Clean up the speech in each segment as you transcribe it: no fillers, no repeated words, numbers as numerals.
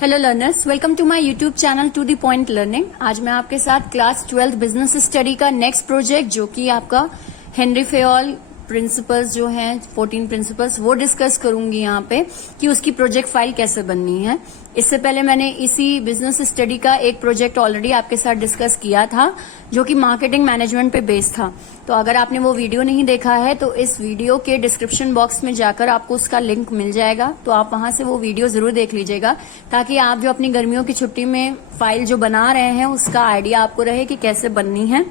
Hello learners, welcome to my YouTube channel to the point learning. आज मैं आपके साथ क्लास 12 बिजनेस स्टडी का नेक्स्ट प्रोजेक्ट जो कि आपका हेनरी फेयोल प्रिंसिपल्स जो हैं 14 प्रिंसिपल्स वो डिस्कस करूंगी यहाँ पे कि उसकी प्रोजेक्ट फाइल कैसे बननी है। इससे पहले मैंने इसी बिजनेस स्टडी का एक प्रोजेक्ट ऑलरेडी आपके साथ डिस्कस किया था जो कि मार्केटिंग मैनेजमेंट पे बेस्ड था। तो अगर आपने वो वीडियो नहीं देखा है तो इस वीडियो के डिस्क्रिप्शन बॉक्स में जाकर आपको उसका लिंक मिल जाएगा, तो आप वहां से वो वीडियो जरूर देख लीजिएगा ताकि आप जो अपनी गर्मियों की छुट्टी में फाइल जो बना रहे हैं उसका आइडिया आपको रहे कि कैसे बननी है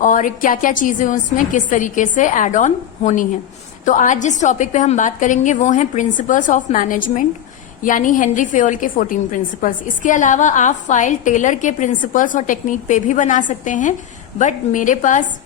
और क्या क्या चीजें उसमें किस तरीके से एड ऑन होनी है। तो आज जिस टॉपिक पे हम बात करेंगे वो है प्रिंसिपल्स ऑफ मैनेजमेंट, यानी हेनरी फेयोल के 14 प्रिंसिपल्स। इसके अलावा आप फाइल टेलर के प्रिंसिपल्स और टेक्निक पे भी बना सकते हैं, बट मेरे पास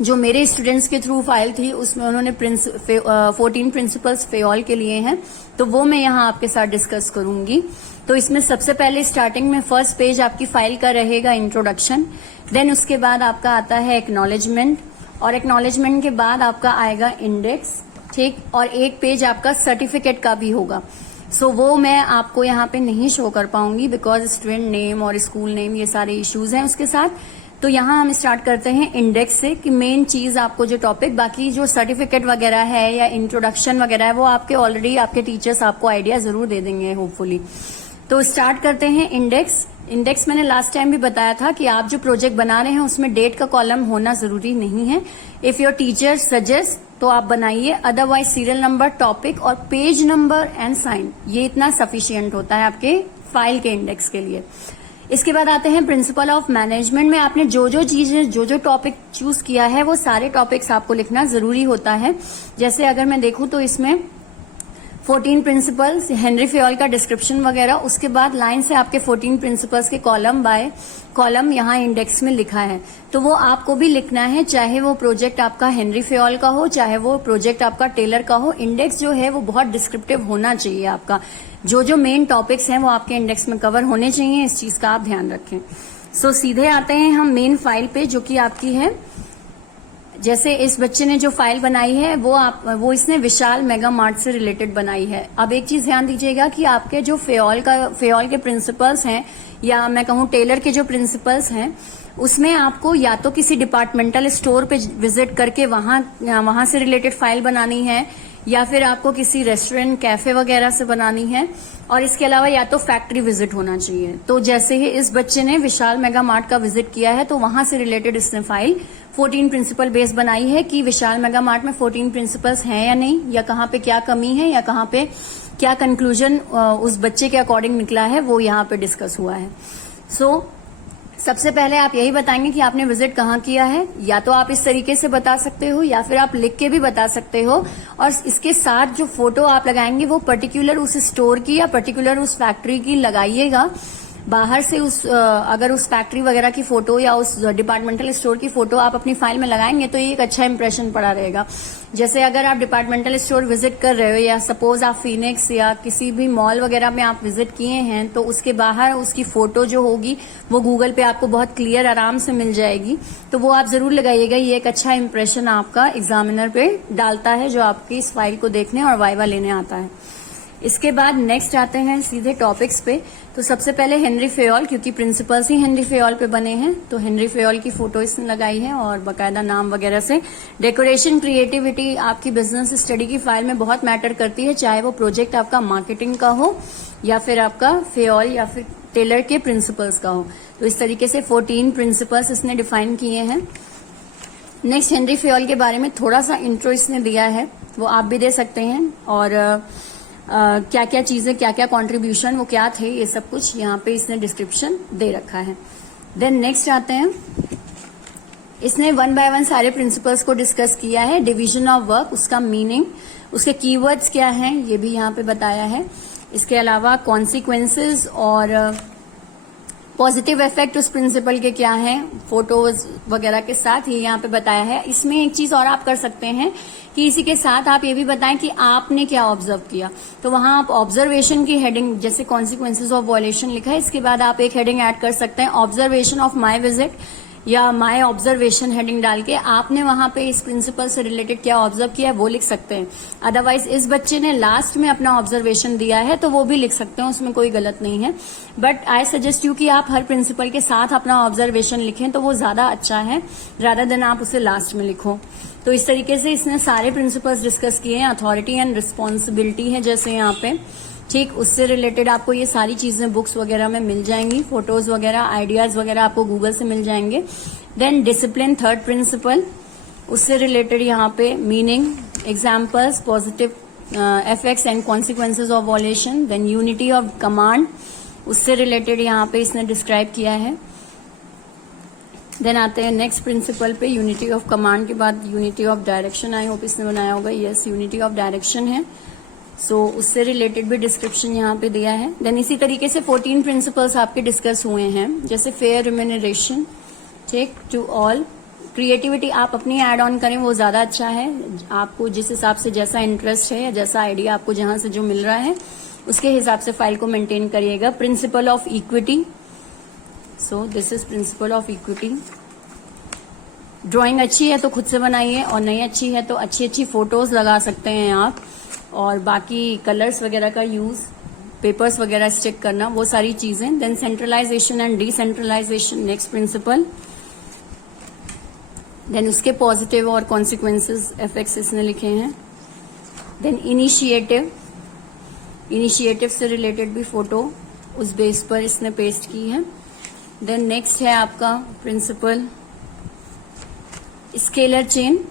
जो मेरे स्टूडेंट्स के थ्रू फाइल थी उसमें उन्होंने 14 प्रिंसिपल्स फेयोल के लिए हैं, तो वो मैं यहाँ आपके साथ डिस्कस करूंगी। तो इसमें सबसे पहले स्टार्टिंग में फर्स्ट पेज आपकी फाइल का रहेगा इंट्रोडक्शन, देन उसके बाद आपका आता है एक्नॉलेजमेंट, और एक्नॉलेजमेंट के बाद आपका आएगा इंडेक्स, ठीक, और एक पेज आपका सर्टिफिकेट का भी होगा। सो वो मैं आपको यहाँ पे नहीं शो कर पाऊंगी बिकॉज स्टूडेंट नेम और स्कूल नेम ये सारे इश्यूज हैं उसके साथ। तो यहाँ हम स्टार्ट करते हैं इंडेक्स से कि मेन चीज आपको जो टॉपिक, बाकी जो सर्टिफिकेट वगैरह है या इंट्रोडक्शन वगैरह है वो आपके ऑलरेडी आपके टीचर्स आपको आइडिया जरूर दे देंगे होपफुली। तो स्टार्ट करते हैं इंडेक्स। इंडेक्स मैंने लास्ट टाइम भी बताया था कि आप जो प्रोजेक्ट बना रहे हैं उसमें डेट का कॉलम होना जरूरी नहीं है। इफ योर टीचर सजेस्ट तो आप बनाइए, अदरवाइज सीरियल नंबर, टॉपिक और पेज नंबर एंड साइन, ये इतना सफिशियंट होता है आपके फाइल के इंडेक्स के लिए। इसके बाद आते हैं प्रिंसिपल ऑफ मैनेजमेंट में आपने जो जो चीजें जो टॉपिक चूज किया है वो सारे टॉपिक्स आपको लिखना जरूरी होता है। जैसे अगर मैं देखूं तो इसमें 14 प्रिंसिपल्स, हेनरी फेयोल का डिस्क्रिप्शन वगैरह, उसके बाद लाइन से आपके 14 प्रिंसिपल्स के कॉलम बाय कॉलम यहाँ इंडेक्स में लिखा है। तो वो आपको भी लिखना है, चाहे वो प्रोजेक्ट आपका हेनरी फेयोल का हो चाहे वो प्रोजेक्ट आपका टेलर का हो। इंडेक्स जो है वो बहुत डिस्क्रिप्टिव होना चाहिए आपका, जो जो मेन टॉपिक्स हैं वो आपके इंडेक्स में कवर होने चाहिए, इस चीज का आप ध्यान रखें। सो सीधे आते हैं हम मेन फाइल पे जो कि आपकी है। जैसे इस बच्चे ने जो फाइल बनाई है वो इसने विशाल मेगा मार्ट से रिलेटेड बनाई है। अब एक चीज ध्यान दीजिएगा कि आपके जो फेयोल के प्रिंसिपल्स हैं या मैं कहूँ टेलर के जो प्रिंसिपल्स हैं उसमें आपको या तो किसी डिपार्टमेंटल स्टोर पे विजिट करके वहां से रिलेटेड फाइल बनानी है या फिर आपको किसी रेस्टोरेंट कैफे वगैरह से बनानी है, और इसके अलावा या तो फैक्ट्री विजिट होना चाहिए। तो जैसे ही इस बच्चे ने विशाल मेगा मार्ट का विजिट किया है तो वहां से रिलेटेड इसने फाइल 14 प्रिंसिपल बेस बनाई है कि विशाल मेगा मार्ट में 14 प्रिंसिपल्स हैं या नहीं, या कहाँ पे क्या कमी है या कहाँ पे क्या कंक्लूजन उस बच्चे के अकॉर्डिंग निकला है, वो यहाँ पे डिस्कस हुआ है। सो सबसे पहले आप यही बताएंगे कि आपने विजिट कहाँ किया है, या तो आप इस तरीके से बता सकते हो या फिर आप लिख के भी बता सकते हो, और इसके साथ जो फोटो आप लगाएंगे वो पर्टिकुलर उस स्टोर की या पर्टिकुलर उस फैक्ट्री की लगाइएगा। बाहर से अगर उस फैक्ट्री वगैरह की फोटो या उस डिपार्टमेंटल स्टोर की फोटो आप अपनी फाइल में लगाएंगे तो ये एक अच्छा इंप्रेशन पड़ा रहेगा। जैसे अगर आप डिपार्टमेंटल स्टोर विजिट कर रहे हो या सपोज आप फिनिक्स या किसी भी मॉल वगैरह में आप विजिट किए हैं तो उसके बाहर उसकी फोटो जो होगी वो गूगल पे आपको बहुत क्लियर आराम से मिल जाएगी, तो वो आप जरूर लगाइएगा। ये एक अच्छा इंप्रेशन आपका एग्जामिनर पे डालता है जो आपकी इस फाइल को देखने और वाइवा लेने आता है। इसके बाद नेक्स्ट आते हैं सीधे टॉपिक्स पे। तो सबसे पहले हेनरी फेयोल, क्योंकि प्रिंसिपल्स ही हेनरी फेयोल पे बने हैं तो हेनरी फेयोल की फोटो इसने लगाई है और बकायदा नाम वगैरह से। डेकोरेशन, क्रिएटिविटी आपकी बिजनेस स्टडी की फाइल में बहुत मैटर करती है, चाहे वो प्रोजेक्ट आपका मार्केटिंग का हो या फिर आपका फेयोल या फिर टेलर के प्रिंसिपल्स का हो। तो इस तरीके से 14 प्रिंसिपल्स इसने डिफाइन किए हैं। नेक्स्ट हेनरी फेयोल के बारे में थोड़ा सा इंट्रो इसने दिया है, वो आप भी दे सकते हैं, और क्या क्या चीजें, क्या क्या कंट्रीब्यूशन, वो क्या थे, ये सब कुछ यहाँ पे इसने डिस्क्रिप्शन दे रखा है। देन नेक्स्ट आते हैं, इसने 1 बाय 1 सारे प्रिंसिपल्स को डिस्कस किया है। डिवीजन ऑफ वर्क, उसका मीनिंग, उसके कीवर्ड्स क्या हैं, ये भी यहाँ पे बताया है। इसके अलावा कॉन्सिक्वेंसेस और पॉजिटिव इफेक्ट उस प्रिंसिपल के क्या हैं, फोटोज वगैरह के साथ ये यहाँ पे बताया है। इसमें एक चीज और आप कर सकते हैं कि इसी के साथ आप ये भी बताएं कि आपने क्या ऑब्जर्व किया, तो वहां आप ऑब्जर्वेशन की हेडिंग, जैसे कॉन्सिक्वेंसेज ऑफ वायलेशन लिखा है, इसके बाद आप एक हेडिंग ऐड कर सकते हैं ऑब्जर्वेशन ऑफ माय विजिट, या माय ऑब्जर्वेशन हेडिंग डाल के आपने वहां पे इस प्रिंसिपल से रिलेटेड क्या ऑब्जर्व किया है वो लिख सकते हैं। अदरवाइज इस बच्चे ने लास्ट में अपना ऑब्जर्वेशन दिया है तो वो भी लिख सकते हैं, उसमें कोई गलत नहीं है। बट आई सजेस्ट यू कि आप हर प्रिंसिपल के साथ अपना ऑब्जर्वेशन लिखें तो वो ज्यादा अच्छा है, रादर देन आप उसे लास्ट में लिखो। तो इस तरीके से इसने सारे प्रिंसिपल्स डिस्कस किए हैं। अथॉरिटी एंड रिस्पॉन्सिबिलिटी है जैसे यहाँ पे, ठीक, उससे रिलेटेड आपको ये सारी चीजें बुक्स वगैरह में मिल जाएंगी, फोटोज वगैरह, आइडियाज वगैरह आपको गूगल से मिल जाएंगे। देन डिसिप्लिन, थर्ड प्रिंसिपल, उससे रिलेटेड यहाँ पे meaning, examples, positive effects and consequences of वॉलेशन। Than unity of command, उससे रिलेटेड यहाँ पे इसने डिस्क्राइब किया है। देन आते हैं नेक्स्ट प्रिंसिपल पे, यूनिटी ऑफ कमांड के बाद unity of direction. I hope इसने बनाया होगा, यस यूनिटी ऑफ डायरेक्शन है। सो उससे रिलेटेड भी डिस्क्रिप्शन यहाँ पे दिया है। देन इसी तरीके से 14 प्रिंसिपल्स आपके डिस्कस हुए हैं, जैसे फेयर रिम्यूनरेशन, ठीक, टू ऑल। क्रिएटिविटी आप अपनी ऐड ऑन करें वो ज्यादा अच्छा है, आपको जिस हिसाब से जैसा इंटरेस्ट है या जैसा आइडिया आपको जहां से जो मिल रहा है उसके हिसाब से फाइल को मेंटेन करिएगा। Principle of equity, so this is principle of equity. Drawing अच्छी है तो खुद से बनाइए, और नहीं अच्छी है तो अच्छी अच्छी फोटोज लगा सकते हैं आप, और बाकी कलर्स वगैरह का यूज, पेपर्स वगैरह स्टिक करना, वो सारी चीजें। Then centralisation and decentralisation, next principle. Then उसके पॉजिटिव और कॉन्सिक्वेंसेज इफेक्ट्स इसने लिखे हैं। देन इनिशिएटिव, इनिशिएटिव से रिलेटेड भी फोटो उस बेस पर इसने पेस्ट की है। देन नेक्स्ट है आपका प्रिंसिपल स्केलर चेन,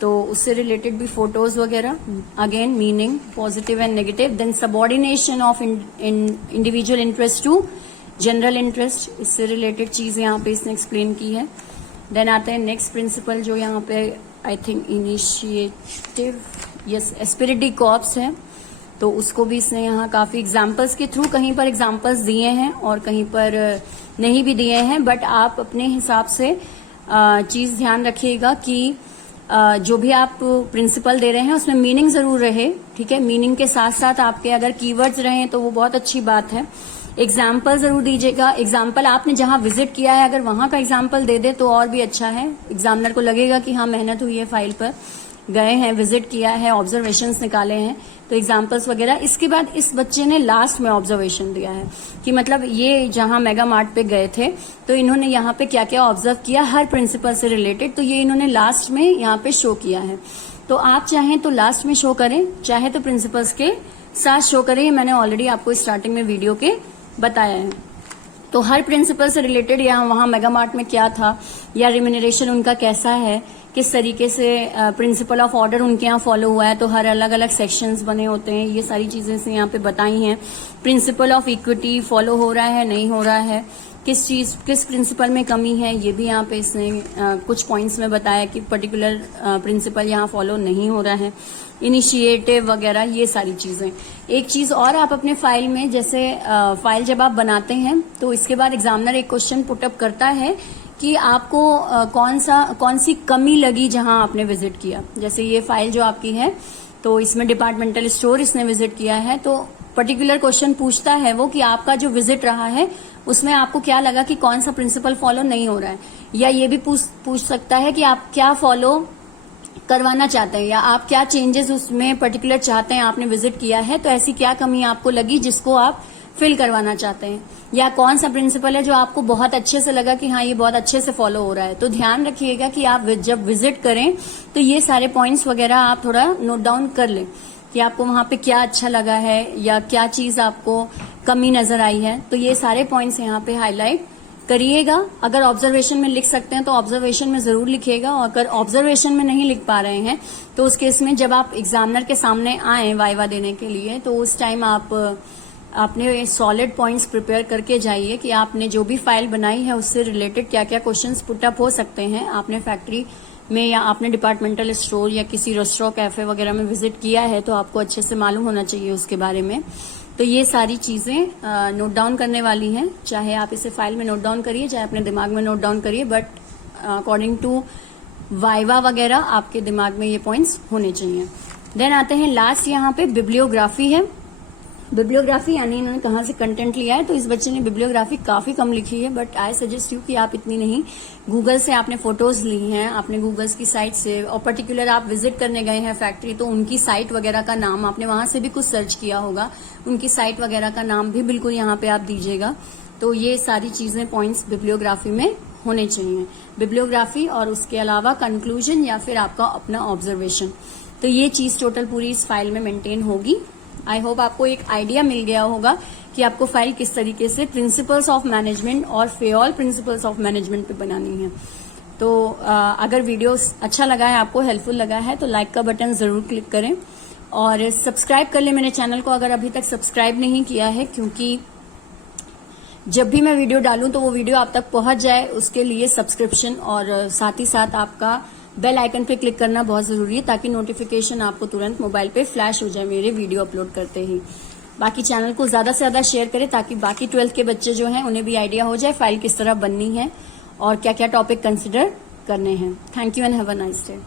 तो उससे रिलेटेड भी फोटोज वगैरह, again meaning, positive and negative. Then subordination of individual interest to general interest, इससे रिलेटेड चीज यहाँ पे इसने एक्सप्लेन की है। देन आते हैं नेक्स्ट प्रिंसिपल जो यहाँ पे I think initiative, yes, Spirit D corps है, तो उसको भी इसने यहाँ काफी एग्जाम्पल्स के थ्रू, कहीं पर एग्जाम्पल्स दिए हैं और कहीं पर नहीं भी दिए हैं, बट आप अपने हिसाब से चीज ध्यान रखिएगा कि जो भी आप प्रिंसिपल दे रहे हैं उसमें मीनिंग जरूर रहे, ठीक है। मीनिंग के साथ साथ आपके अगर कीवर्ड्स रहे तो वो बहुत अच्छी बात है। एग्जाम्पल जरूर दीजिएगा, एग्जाम्पल आपने जहां विजिट किया है अगर वहां का एग्जाम्पल दे दे तो और भी अच्छा है, एग्जामिनर को लगेगा कि हाँ मेहनत हुई है, फाइल पर गए हैं, विजिट किया है, ऑब्जर्वेशंस निकाले हैं, तो एग्जाम्पल्स वगैरह। इसके बाद इस बच्चे ने लास्ट में ऑब्जर्वेशन दिया है कि मतलब ये जहां मेगा मार्ट पे गए थे तो इन्होंने यहाँ पे क्या क्या ऑब्जर्व किया हर प्रिंसिपल से रिलेटेड, तो ये इन्होंने लास्ट में यहाँ पे शो किया है। तो आप चाहें तो लास्ट में शो करें, चाहे तो प्रिंसिपल्स के साथ शो करें, ये मैंने ऑलरेडी आपको स्टार्टिंग में वीडियो के बताया है। तो हर प्रिंसिपल से रिलेटेड यहाँ वहां मेगा मार्ट में क्या था या रिम्यूनरेशन उनका कैसा है, किस तरीके से प्रिंसिपल ऑफ ऑर्डर उनके यहाँ फॉलो हुआ है, तो हर अलग अलग सेक्शंस बने होते हैं, ये सारी चीजें इसने यहाँ पे बताई हैं। प्रिंसिपल ऑफ इक्विटी फॉलो हो रहा है नहीं हो रहा है, किस प्रिंसिपल में कमी है, ये भी यहाँ पे इसने कुछ पॉइंट्स में बताया कि पर्टिकुलर प्रिंसिपल यहाँ फॉलो नहीं हो रहा है। इनिशिएटिव वगैरह ये सारी चीजें। एक चीज और, आप अपने फाइल में जैसे फाइल जब आप बनाते हैं तो इसके बाद एग्जामिनर एक क्वेश्चन पुटअप करता है कि आपको कौन सी कमी लगी जहां आपने विजिट किया। जैसे ये फाइल जो आपकी है तो इसमें डिपार्टमेंटल स्टोर इसने विजिट किया है, तो पर्टिकुलर क्वेश्चन पूछता है वो कि आपका जो विजिट रहा है उसमें आपको क्या लगा कि कौन सा प्रिंसिपल फॉलो नहीं हो रहा है, या ये भी पूछ सकता है कि आप क्या फॉलो करवाना चाहते हैं या आप क्या चेंजेस उसमें पर्टिकुलर चाहते हैं, आपने विजिट किया है तो ऐसी क्या कमी आपको लगी जिसको आप फिल करवाना चाहते हैं, या कौन सा प्रिंसिपल है जो आपको बहुत अच्छे से लगा कि हाँ ये बहुत अच्छे से फॉलो हो रहा है। तो ध्यान रखिएगा कि आप जब विजिट करें तो ये सारे पॉइंट्स वगैरह आप थोड़ा नोट डाउन कर लें कि आपको वहां पे क्या अच्छा लगा है या क्या चीज आपको कमी नजर आई है, तो ये सारे पॉइंट्स यहाँ पे हाईलाइट करिएगा। अगर ऑब्जर्वेशन में लिख सकते हैं तो ऑब्जर्वेशन में जरूर लिखिएगा, और अगर ऑब्जर्वेशन में नहीं लिख पा रहे हैं तो उस केस में जब आप एग्जामिनर के सामने आए वाइवा देने के लिए तो उस टाइम आप अपने सॉलिड पॉइंट्स प्रिपेयर करके जाइए कि आपने जो भी फाइल बनाई है उससे रिलेटेड क्या क्या क्वेश्चंस पुटअप हो सकते हैं। आपने फैक्ट्री में या आपने डिपार्टमेंटल स्टोर या किसी रेस्टोरेंट कैफे वगैरह में विजिट किया है तो आपको अच्छे से मालूम होना चाहिए उसके बारे में। तो ये सारी चीजें नोट डाउन करने वाली हैं, चाहे आप इसे फाइल में नोट डाउन करिए चाहे अपने दिमाग में नोट डाउन करिए, बट अकॉर्डिंग टू वाइवा वगैरह आपके दिमाग में ये पॉइंट्स होने चाहिए। देन आते हैं लास्ट, यहाँ पे बिब्लियोग्राफी है। बिब्लियोग्राफी यानी इन्होंने कहाँ से कंटेंट लिया है, तो इस बच्चे ने बिब्लियोग्राफी काफी कम लिखी है, बट आई सजेस्ट यू कि आप इतनी नहीं, गूगल से आपने फोटोज ली हैं, आपने गूगल्स की साइट से, और पर्टिकुलर आप विजिट करने गए हैं फैक्ट्री, तो उनकी साइट वगैरह का नाम आपने वहां से भी कुछ सर्च किया होगा, उनकी साइट वगैरह का नाम भी बिल्कुल यहाँ पे आप दीजिएगा। तो ये सारी चीजें पॉइंट्स बिब्लियोग्राफी में होने चाहिए, बिब्लियोग्राफी और उसके अलावा कंक्लूजन या फिर आपका अपना ऑब्जर्वेशन। तो ये चीज टोटल पूरी इस फाइल में मेंटेन होगी। आई होप आपको एक आइडिया मिल गया होगा कि आपको फाइल किस तरीके से प्रिंसिपल्स ऑफ मैनेजमेंट और फेओल प्रिंसिपल्स ऑफ मैनेजमेंट पे बनानी है। तो अगर वीडियो अच्छा लगा है, आपको हेल्पफुल लगा है, तो लाइक का बटन जरूर क्लिक करें और सब्सक्राइब कर लें मेरे चैनल को अगर अभी तक सब्सक्राइब नहीं किया है, क्योंकि जब भी मैं वीडियो डालूं तो वो वीडियो आप तक पहुंच जाए, उसके लिए सब्सक्रिप्शन और साथ ही साथ आपका बेल आइकन पे क्लिक करना बहुत जरूरी है, ताकि नोटिफिकेशन आपको तुरंत मोबाइल पे फ्लैश हो जाए मेरे वीडियो अपलोड करते ही। बाकी चैनल को ज्यादा से ज्यादा शेयर करें ताकि बाकी 12th के बच्चे जो हैं उन्हें भी आइडिया हो जाए फाइल किस तरह बननी है और क्या क्या टॉपिक कंसिडर करने हैं। Thank you and have a nice day.